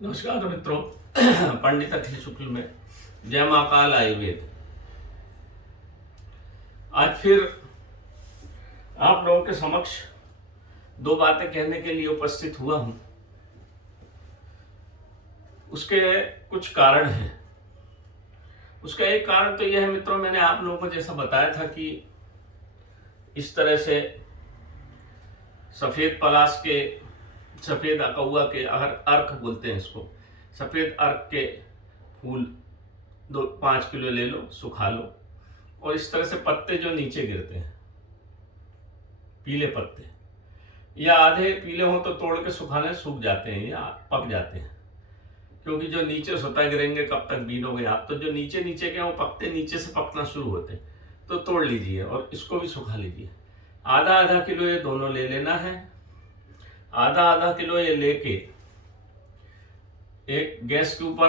नमस्कार मित्रों। पंडित अखिल शुक्ल में जय महाकाल आयुर्वेद। आज फिर आप लोगों के समक्ष दो बातें कहने के लिए उपस्थित हुआ हूं। उसके कुछ कारण हैं। उसका एक कारण तो यह है मित्रों, मैंने आप लोगों को जैसा बताया था कि इस तरह से सफेद पलाश के, सफेद अकौआ के, अर्क बोलते हैं इसको, सफेद अर्क के फूल 5 किलो ले लो, सुखा लो, और इस तरह से पत्ते जो नीचे गिरते हैं, पीले पत्ते या आधे पीले हो तो तोड़ के सुखाने, सूख जाते हैं या पक जाते हैं, क्योंकि जो नीचे स्वतः गिरेंगे कब तक बीनोगे आप, तो जो नीचे नीचे के वो पत्ते नीचे से पकना शुरू होते हैं, तो तोड़ लीजिए और इसको भी सुखा लीजिए। आधा आधा किलो ये दोनों ले लेना है। आधा आधा किलो ये लेके एक गैस के ऊपर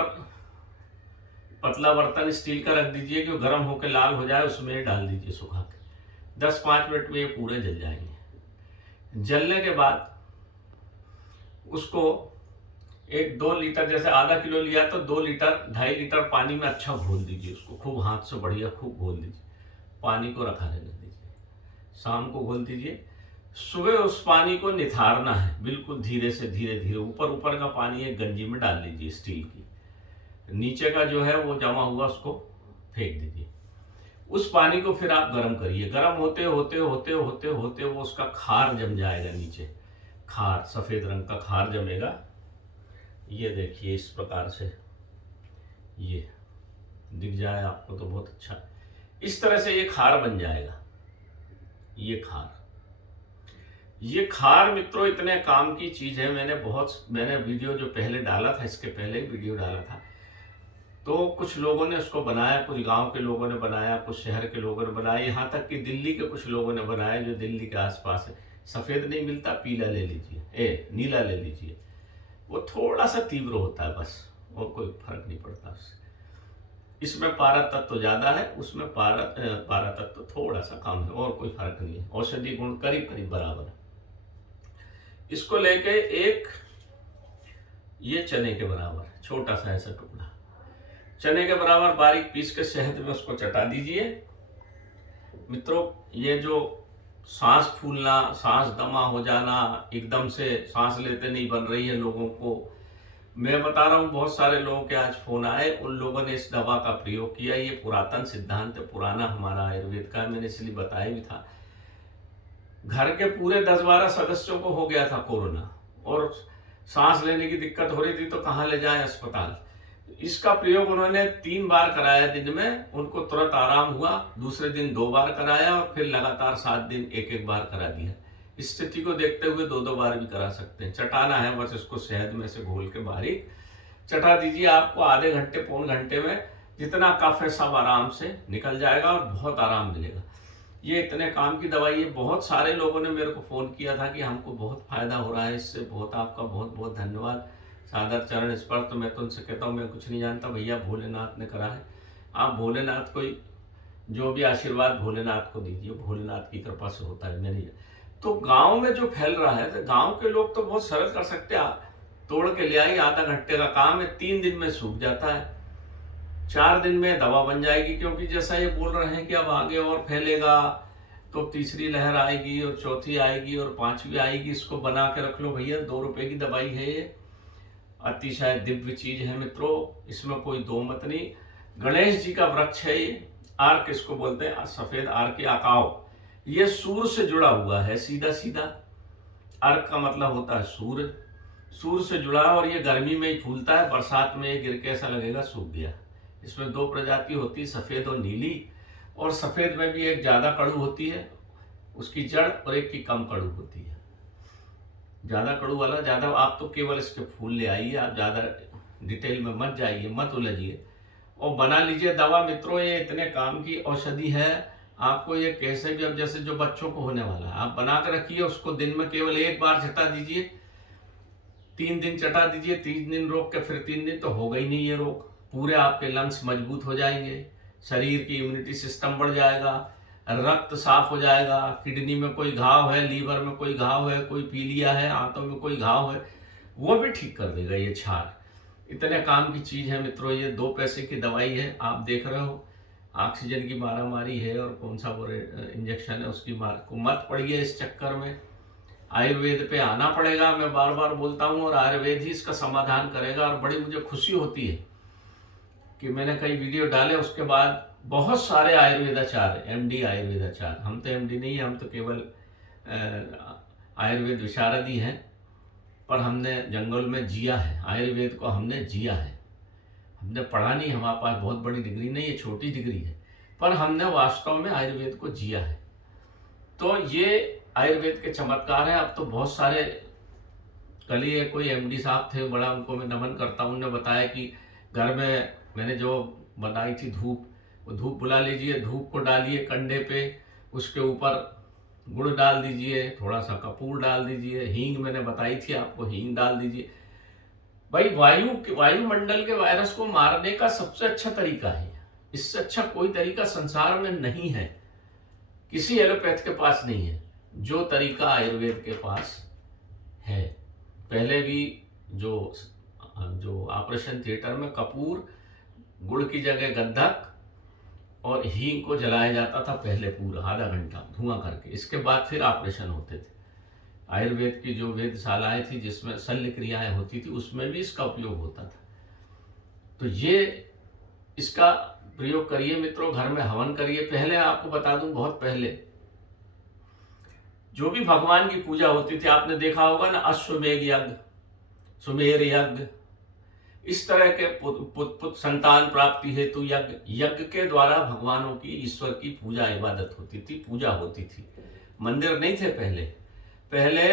पतला बर्तन स्टील का रख दीजिए कि वो गर्म होकर लाल हो जाए, उसमें डाल दीजिए सुखा के। 10-5 मिनट में ये पूरे जल जाएंगे। जलने के बाद उसको 1-2 लीटर, जैसे आधा किलो लिया तो 2 लीटर 2.5 लीटर पानी में अच्छा घोल दीजिए उसको, खूब हाथ से बढ़िया खूब घोल दीजिए। पानी को रखा रहने दीजिए, शाम को घोल दीजिए। सुबह उस पानी को निथारना है, बिल्कुल धीरे से धीरे धीरे। ऊपर ऊपर का पानी एक गंजी में डाल लीजिए स्टील की, नीचे का जो है वो जमा हुआ उसको फेंक दीजिए। उस पानी को फिर आप गर्म करिए। गर्म होते होते होते होते होते वो उसका खार जम जाएगा नीचे, खार, सफेद रंग का खार जमेगा। ये देखिए इस प्रकार से, ये दिख जाए आपको तो बहुत अच्छा। इस तरह से ये खार बन जाएगा। ये खार मित्रों इतने काम की चीज है। मैंने वीडियो जो पहले डाला था, इसके पहले ही वीडियो डाला था, तो कुछ लोगों ने उसको बनाया, कुछ गांव के लोगों ने बनाया, कुछ शहर के लोगों ने बनाया, यहाँ तक कि दिल्ली के कुछ लोगों ने बनाया, जो दिल्ली के आसपास है। सफेद नहीं मिलता, पीला ले लीजिए, नीला ले लीजिए। वो थोड़ा सा तीव्र होता है बस, और कोई फर्क नहीं पड़ता उससे। इसमें पारा तत्व ज्यादा है, उसमें पारा तत्व थोड़ा सा कम है, और कोई फर्क नहीं है। औषधि गुण करीब करीब बराबर है। इसको लेके एक ये चने के बराबर छोटा सा ऐसा टुकड़ा चने के बराबर बारीक पीस के शहद में उसको चटा दीजिए। मित्रों, ये जो सांस फूलना, सांस दमा हो जाना, एकदम से सांस लेते नहीं बन रही है लोगों को, मैं बता रहा हूं, बहुत सारे लोगों के आज फोन आए, उन लोगों ने इस दवा का प्रयोग किया। ये पुरातन सिद्धांत है, पुराना हमारा आयुर्वेद का, मैंने इसलिए बताया भी था। घर के पूरे 10-12 सदस्यों को हो गया था कोरोना, और सांस लेने की दिक्कत हो रही थी, तो कहाँ ले जाएं अस्पताल। इसका प्रयोग उन्होंने 3 बार कराया दिन में, उनको तुरंत आराम हुआ। दूसरे दिन 2 बार कराया, और फिर लगातार 7 दिन 1-1 बार करा दिया। इस स्थिति को देखते हुए 2-2 बार भी करा सकते हैं। चटाना है बस, इसको शहद में से घोल के बारीक चटा दीजिए। आपको आधे घंटे पौन घंटे में जितना कफ है सब आराम से निकल जाएगा, और बहुत आराम मिलेगा। ये इतने काम की दवाई है। बहुत सारे लोगों ने मेरे को फ़ोन किया था कि हमको बहुत फ़ायदा हो रहा है इससे, बहुत आपका बहुत बहुत धन्यवाद, सादर चरण स्पर्श। तो मैं तो उनसे कहता हूँ, मैं कुछ नहीं जानता भैया, भोलेनाथ ने करा है। आप भोलेनाथ को जो भी आशीर्वाद भोलेनाथ को दीजिए, भोलेनाथ की कृपा से होता है। मैंने तो गाँव में जो फैल रहा है, तो गाँव के लोग तो बहुत सरल कर सकते हैं। आप तोड़ के ले आइए, आधा घंटे का काम है, 3 दिन में सूख जाता है, 4 दिन में दवा बन जाएगी। क्योंकि जैसा ये बोल रहे हैं कि अब आगे और फैलेगा, तो तीसरी लहर आएगी, और चौथी आएगी, और 5वीं आएगी। इसको बना के रख लो भैया, 2 रुपए की दवाई है ये, अतिशय दिव्य चीज है मित्रों, इसमें कोई दो मत नहीं। गणेश जी का वृक्ष है ये, आर्क इसको बोलते हैं, सफेद आर्क के आकाव। ये सूर्य से जुड़ा हुआ है, सीधा सीधा। अर्क का मतलब होता है सूर्य, सूर्य से जुड़ा है, और ये गर्मी में ही फूलता है, बरसात में ये गिर के ऐसा लगेगा सूख गया। इसमें 2 प्रजाति होती है, सफेद और नीली। और सफेद में भी एक ज्यादा कड़ू होती है उसकी जड़, और एक की कम कड़ू होती है। ज्यादा कड़ू वाला ज्यादा, आप तो केवल इसके फूल ले आइए, आप ज्यादा डिटेल में मत जाइए, मत उलझिए, और बना लीजिए दवा। मित्रों, ये इतने काम की औषधि है। आपको ये कैसे भी, अब जैसे जो बच्चों को होने वाला है, आप बना कर रखिए, उसको दिन में केवल 1 बार चटा दीजिए, 3 दिन चटा दीजिए, 3 दिन रोक के फिर 3 दिन, तो होगा ही नहीं ये रोग। पूरे आपके लंग्स मजबूत हो जाएंगे, शरीर की इम्यूनिटी सिस्टम बढ़ जाएगा, रक्त साफ हो जाएगा। किडनी में कोई घाव है, लीवर में कोई घाव है, कोई पीलिया है, आंतों में कोई घाव है, वो भी ठीक कर देगा ये क्षार। इतने काम की चीज़ है मित्रों। ये 2 पैसे की दवाई है, आप देख रहे हो ऑक्सीजन की मारामारी है और कौन सा वो इंजेक्शन है उसकी मार को मत पड़िए इस चक्कर में। आयुर्वेद पे आना पड़ेगा, मैं बार बार बोलता हूँ, और आयुर्वेद ही इसका समाधान करेगा। और बड़ी मुझे खुशी होती है कि मैंने कई वीडियो डाले, उसके बाद बहुत सारे आयुर्वेदाचार्य, एमडी आयुर्वेदाचार्य, हम तो एमडी नहीं है, हम तो केवल आयुर्वेद विशारद ही हैं, पर हमने जंगल में जिया है, आयुर्वेद को हमने जिया है। हमने पढ़ा नहीं, हमारे पास बहुत बड़ी डिग्री नहीं है, छोटी डिग्री है, पर हमने वास्तव में आयुर्वेद को जिया है। तो ये आयुर्वेद के चमत्कार है। अब तो बहुत सारे, कल ही कोई एमडी साहब थे, बड़ा उनको मैं नमन करता हूँ, उन्होंने बताया कि घर में मैंने जो बनाई थी धूप, वो धूप बुला लीजिए, धूप को डालिए कंडे पे, उसके ऊपर गुड़ डाल दीजिए, थोड़ा सा कपूर डाल दीजिए, हींग मैंने बताई थी आपको, हींग डाल दीजिए। भाई वायुमंडल के वायरस को मारने का सबसे अच्छा तरीका है, इससे अच्छा कोई तरीका संसार में नहीं है, किसी एलोपैथ के पास नहीं है जो तरीका आयुर्वेद के पास है। पहले भी जो ऑपरेशन थिएटर में कपूर, गुड़ की जगह गंधक और हींग को जलाया जाता था पहले पूरा आधा घंटा धुआं करके, इसके बाद फिर ऑपरेशन होते थे। आयुर्वेद की जो वेदशालाएं थी जिसमें शल्य क्रियाएं होती थी, उसमें भी इसका उपयोग होता था। तो ये इसका प्रयोग करिए मित्रों, घर में हवन करिए। पहले आपको बता दूं, बहुत पहले जो भी भगवान की पूजा होती थी, आपने देखा होगा ना, अश्वमेध यज्ञ, सुमेर यज्ञ, इस तरह के पुत्र संतान प्राप्ति हेतु यज्ञ के द्वारा भगवानों की, ईश्वर की पूजा इबादत होती थी, पूजा होती थी। मंदिर नहीं थे पहले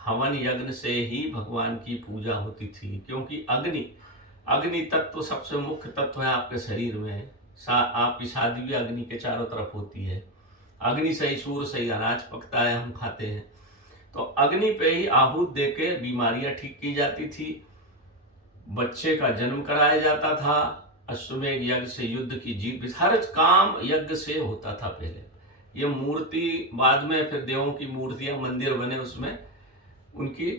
हवन यज्ञ से ही भगवान की पूजा होती थी, क्योंकि अग्नि तत्व सबसे मुख्य तत्व है आपके शरीर में। आपकी शादी भी अग्नि के चारों तरफ होती है, अग्नि से ही सूर्य से ही अनाज पकता है, हम खाते हैं। तो अग्नि पे ही आहूत देके बीमारियां ठीक की जाती थी, बच्चे का जन्म कराया जाता था, अश्वमेध यज्ञ से युद्ध की जीत, हर काम यज्ञ से होता था पहले। ये मूर्ति बाद में फिर देवों की मूर्तियां, मंदिर बने, उसमें उनकी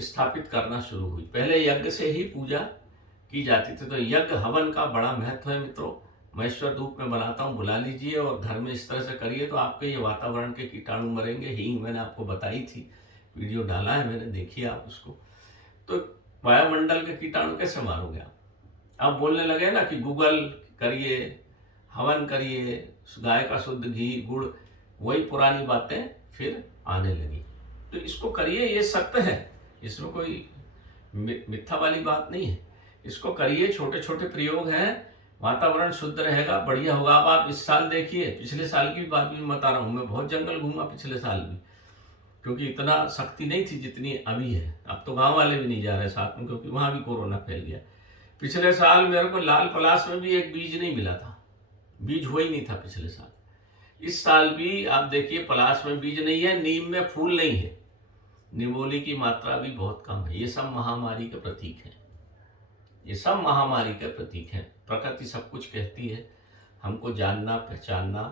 स्थापित करना शुरू हुई, पहले यज्ञ से ही पूजा की जाती थी। तो यज्ञ हवन का बड़ा महत्व है मित्रों। महेश्वर धूप में बनाता हूँ, बुला लीजिए और घर में इस तरह से करिए, तो आपके ये वातावरण के कीटाणु मरेंगे। हींग मैंने आपको बताई थी, वीडियो डाला है मैंने, देखिए आप उसको। तो वायुमंडल के कीटाणु कैसे मारोगे आप बोलने लगे ना कि गूगल करिए, हवन करिए, गाय का शुद्ध घी, गुड़, वही पुरानी बातें फिर आने लगी। तो इसको करिए, ये सत्य है, इसमें कोई मिथ्या वाली बात नहीं है। इसको करिए, छोटे छोटे प्रयोग हैं, वातावरण शुद्ध रहेगा, बढ़िया होगा। अब आप इस साल देखिए, पिछले साल की बात भी बता रहा हूँ, मैं बहुत जंगल घूमा पिछले साल भी, क्योंकि इतना शक्ति नहीं थी जितनी अभी है। अब तो गांव वाले भी नहीं जा रहे साथ में, क्योंकि वहां भी कोरोना फैल गया। पिछले साल मेरे को लाल पलास में भी एक बीज नहीं मिला था, बीज हुआ ही नहीं था पिछले साल। इस साल भी आप देखिए, पलास में बीज नहीं है, नीम में फूल नहीं है, निमोली की मात्रा भी बहुत कम है। ये सब महामारी के प्रतीक हैं, ये सब महामारी के प्रतीक हैं। प्रकृति सब कुछ कहती है, हमको जानना, पहचानना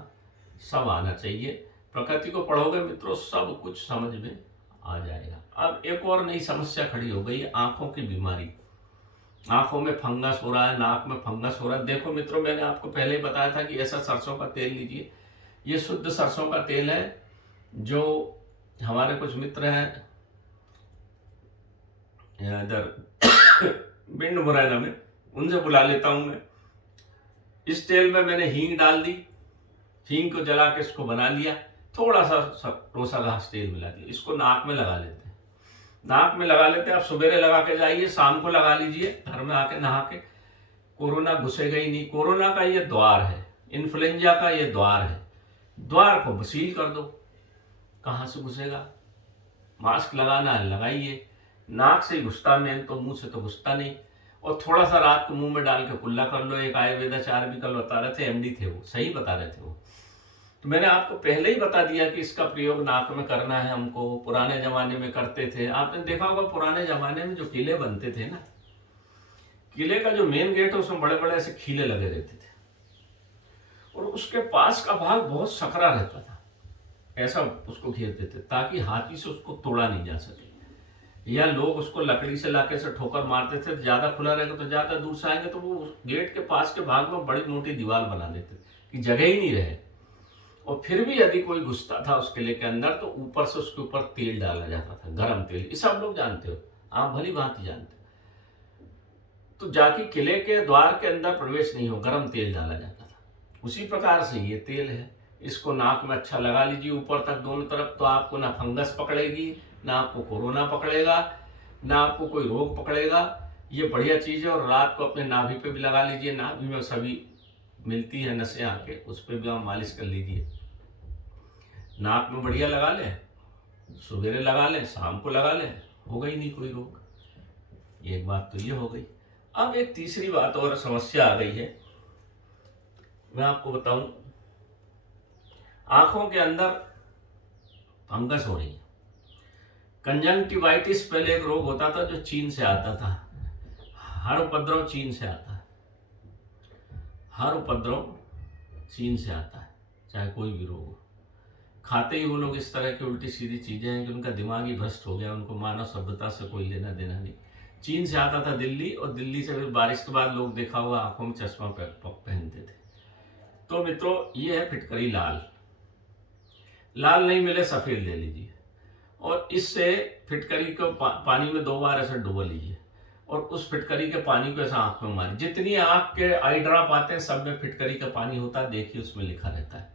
सब आना चाहिए। प्रकृति को पढ़ोगे मित्रों, सब कुछ समझ में आ जाएगा। अब एक और नई समस्या खड़ी हो गई है, आंखों की बीमारी। आंखों में फंगस हो रहा है, नाक में फंगस हो रहा है। देखो मित्रों, मैंने आपको पहले ही बताया था कि ऐसा सरसों का तेल लीजिए, ये शुद्ध सरसों का तेल है, जो हमारे कुछ मित्र हैं इधर बिंड मुरैना में, उनसे बुला लेता हूं मैं। इस तेल में मैंने हींग डाल दी, हींग को जला के इसको बना लिया, थोड़ा सा रोसा घास तेल मिला दिया, इसको नाक में लगा लेते हैं। नाक में लगा लेते हैं, आप सवेरे लगा के जाइए, शाम को लगा लीजिए, घर में आके नहा के। कोरोना घुसेगा ही नहीं। कोरोना का ये द्वार है, इन्फ्लुएंजा का ये द्वार है, द्वार को सील कर दो, कहाँ से घुसेगा। मास्क लगाना है लगाइए, नाक से घुसता, मेन तो मुंह से तो घुसता नहीं। और थोड़ा सा रात को मुंह में डाल के कुल्ला कर लो। एक आयुर्वेदाचार्य भी कल बता रहे थे, एमडी थे, वो सही बता रहे थे वो। तो मैंने आपको पहले ही बता दिया कि इसका प्रयोग नाक में करना है हमको। पुराने जमाने में करते थे, आपने देखा होगा पुराने जमाने में जो किले बनते थे ना, किले का जो मेन गेट है उसमें बड़े बड़े ऐसे खीले लगे रहते थे, और उसके पास का भाग बहुत सकरा रहता था, ऐसा उसको घेर देते ताकि हाथी से उसको तोड़ा नहीं जा सके। या लोग उसको लकड़ी से लाके से ठोकर मारते थे, ज़्यादा खुला रहेगा तो ज़्यादा दूर से आएंगे तो वो गेट के पास के भाग में बड़ी मोटी दीवार बना देते कि जगह ही नहीं रहे। और फिर भी यदि कोई घुसता था उस किले के अंदर तो ऊपर से उसके ऊपर तेल डाला जाता था, गरम तेल। ये सब लोग जानते हो, आप भली भांति जानते हो। तो जाके किले के द्वार के अंदर प्रवेश नहीं हो, गरम तेल डाला जाता था। उसी प्रकार से ये तेल है, इसको नाक में अच्छा लगा लीजिए ऊपर तक दोनों तरफ, तो आपको ना फंगस पकड़ेगी, ना आपको कोरोना पकड़ेगा, ना आपको कोई रोग पकड़ेगा। ये बढ़िया चीज़ है। और रात को अपने नाभि पे भी लगा लीजिए, नाभि में सभी मिलती है नसें आके, उस पर भी आप मालिश कर लीजिए। नाक में बढ़िया लगा लें, सवेरे लगा लें, शाम को लगा लें, होगा ही नहीं कोई रोग। एक बात तो ये हो गई। अब एक तीसरी बात और समस्या आ गई है, मैं आपको बताऊं। आंखों के अंदर फंगस हो रही है। कंजंक्टिवाइटिस पहले एक रोग होता था जो चीन से आता था। हर उपद्रव चीन से आता है, हर उपद्रव चीन से आता है, चाहे कोई भी रोग हो। खाते ही वो लोग इस तरह की उल्टी सीधी चीजें हैं कि उनका दिमाग ही भ्रष्ट हो गया, उनको मानव सभ्यता से कोई लेना देना नहीं। चीन से आता था दिल्ली, और दिल्ली से फिर बारिश के बाद लोग देखा हुआ आंखों में चश्मा पहनते थे। तो मित्रों, ये है फिटकरी लाल। लाल नहीं मिले सफेद ले लीजिए, और इससे फिटकरी को पानी में 2 बार ऐसे डुबो लीजिए, और उस फिटकरी के पानी को ऐसा आंख में मारिए। जितनी आंख के आई ड्रॉप आते हैं सब में फिटकरी का पानी होता है, देखिए उसमें लिखा रहता है।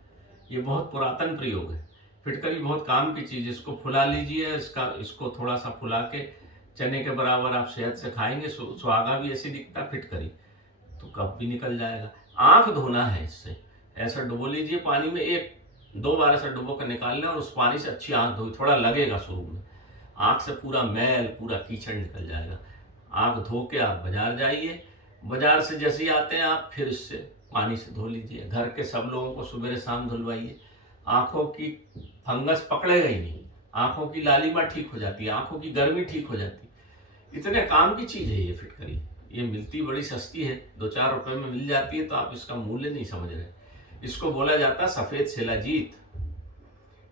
ये बहुत पुरातन प्रयोग है। फिटकरी बहुत काम की चीज़ है। इसको फुला लीजिए, इसको थोड़ा सा फुला के चने के बराबर आप शहद से खाएंगे, सुहागा भी ऐसे दिखता फिटकरी, तो कफ भी निकल जाएगा। आंख धोना है इससे, ऐसा डुबो लीजिए पानी में, 1-2 बार ऐसा डुबो कर निकाल लें, और उस पानी से अच्छी आंख धोई। थोड़ा लगेगा शुरू में, आंख से पूरा मैल, पूरा कीचड़ निकल जाएगा। आंख धो के आप बाजार जाइए, बाजार से जैसे ही आते हैं आप फिर इससे पानी से धो लीजिए। घर के सब लोगों को सुबह शाम धुलवाइए। आंखों की फंगस पकड़ेगा ही नहीं, आंखों की लालिमा ठीक हो जाती है, आंखों की गर्मी ठीक हो जाती है। इतने काम की चीज़ है ये फिटकरी। ये मिलती बड़ी सस्ती है, 2-4 रुपए में मिल जाती है, तो आप इसका मूल्य नहीं समझ रहे। इसको बोला जाता है सफ़ेद शिलाजीत।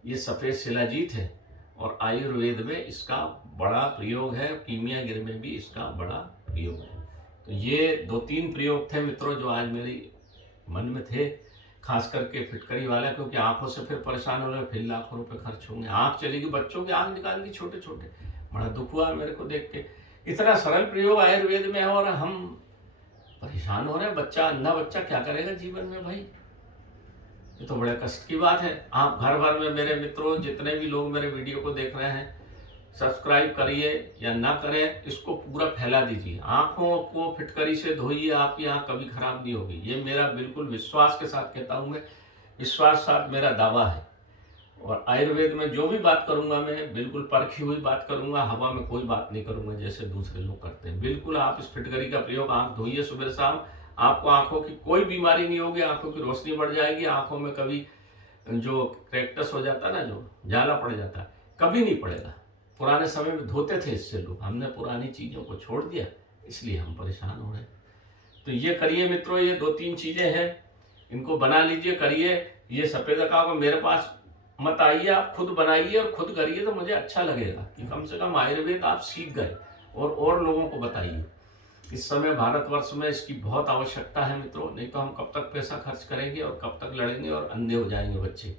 ये सफ़ेद शिलाजीत है, और आयुर्वेद में इसका बड़ा प्रयोग है, कीमियागिरी में भी इसका बड़ा प्रयोग है। तो ये 2-3 प्रयोग थे मित्रों जो आज मेरी मन में थे, खास करके फिटकरी वाला, क्योंकि आंखों से फिर परेशान हो रहे, फिर लाखों रुपए खर्च होंगे। आंख चलेगी, बच्चों की आंख निकाल दी छोटे छोटे, बड़ा दुख हुआ मेरे को देख के। इतना सरल प्रयोग आयुर्वेद में है, और हम परेशान हो रहे हैं। बच्चा, अंधा बच्चा क्या करेगा जीवन में भाई? ये तो बड़े कष्ट की बात है। आप घर भर में मेरे मित्रों, जितने भी लोग मेरे वीडियो को देख रहे हैं, सब्सक्राइब करिए या ना करें, इसको पूरा फैला दीजिए। आंखों को फिटकरी से धोइए, आपकी आंख कभी खराब नहीं होगी। ये मेरा बिल्कुल विश्वास के साथ कहता हूँ मैं, विश्वास साथ मेरा दावा है। और आयुर्वेद में जो भी बात करूंगा मैं बिल्कुल परखी हुई बात करूंगा, हवा में कोई बात नहीं करूंगा जैसे दूसरे लोग करते हैं। बिल्कुल आप इस फिटकरी का प्रयोग, आंख धोइए सुबह शाम, आपको आंखों की कोई बीमारी नहीं होगी, आंखों की रोशनी बढ़ जाएगी। आंखों में कभी जो क्रैक्टस हो जाता है ना, जो जाला पड़ जाता है, कभी नहीं पड़ेगा। पुराने समय में धोते थे इससे लोग, हमने पुरानी चीज़ों को छोड़ दिया, इसलिए हम परेशान हो रहे हैं। तो ये करिए मित्रों, ये 2-3 चीज़ें हैं, इनको बना लीजिए, करिए। ये सफ़ेद अकाव को मेरे पास मत आइए, आप खुद बनाइए और खुद करिए, तो मुझे अच्छा लगेगा कि कम से कम आयुर्वेद आप सीख गए, और लोगों को बताइए। इस समय भारतवर्ष में इसकी बहुत आवश्यकता है मित्रों, नहीं तो हम कब तक पैसा खर्च करेंगे और कब तक लड़ेंगे और अंधे हो जाएंगे बच्चे।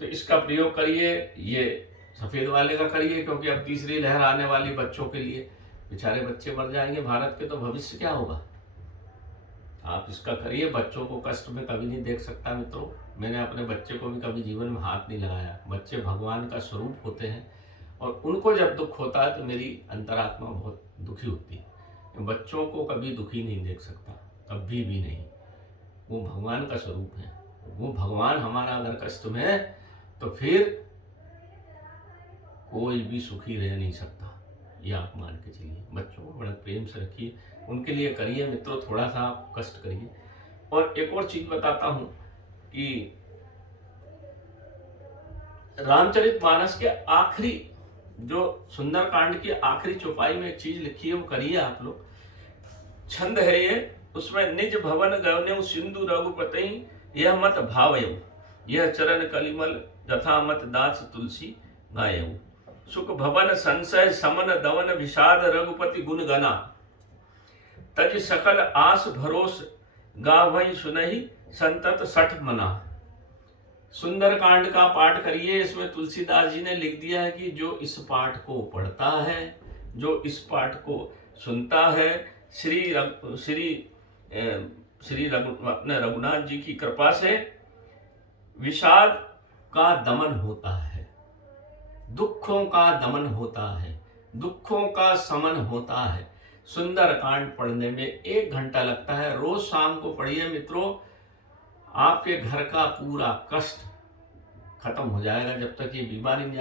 तो इसका प्रयोग करिए, ये सफ़ेद वाले का करिए, क्योंकि अब तीसरी लहर आने वाली बच्चों के लिए। बेचारे बच्चे मर जाएंगे भारत के, तो भविष्य क्या होगा? आप इसका करिए। बच्चों को कष्ट में कभी नहीं देख सकता मित्रों। मैंने अपने बच्चे को भी कभी जीवन में हाथ नहीं लगाया। बच्चे भगवान का स्वरूप होते हैं, और उनको जब दुख होता है तो मेरी अंतरात्मा बहुत दुखी होती है। बच्चों को कभी दुखी नहीं देख सकता, कभी भी नहीं। वो भगवान का स्वरूप है। वो भगवान हमारा अगर कष्ट में है तो फिर कोई भी सुखी रह नहीं सकता। ये आप मान के चलिए। बच्चों को बड़े प्रेम से रखिए, उनके लिए करिए मित्रों, थोड़ा सा आप कष्ट करिए। और एक और चीज बताता हूं कि रामचरितमानस के आखिरी, जो सुंदरकांड की आखिरी चौपाई में एक चीज लिखी है, वो करिए आप लोग। छंद है ये, उसमें निज भवन गवने सिंधु रघुपति, यह मत भावयु, यह चरण कलिमल यथा मत दास तुलसी गायऊ। सुख भवन संशय समन दवन विषाद रघुपति गुण गना तज सकल आस भरोस गावई सुनहि संतत सठ मना। सुंदर कांड का पाठ करिए। इसमें तुलसीदास जी ने लिख दिया है कि जो इस पाठ को पढ़ता है, जो इस पाठ को सुनता है, श्री अपने रघुनाथ जी की कृपा से विषाद का दमन होता है, दुखों का दमन होता है, दुखों का समन होता है। सुंदर कांड पढ़ने में 1 घंटा लगता है। रोज शाम को पढ़िए मित्रों, आपके घर का पूरा कष्ट खत्म हो जाएगा जब तक ये बीमारी नहीं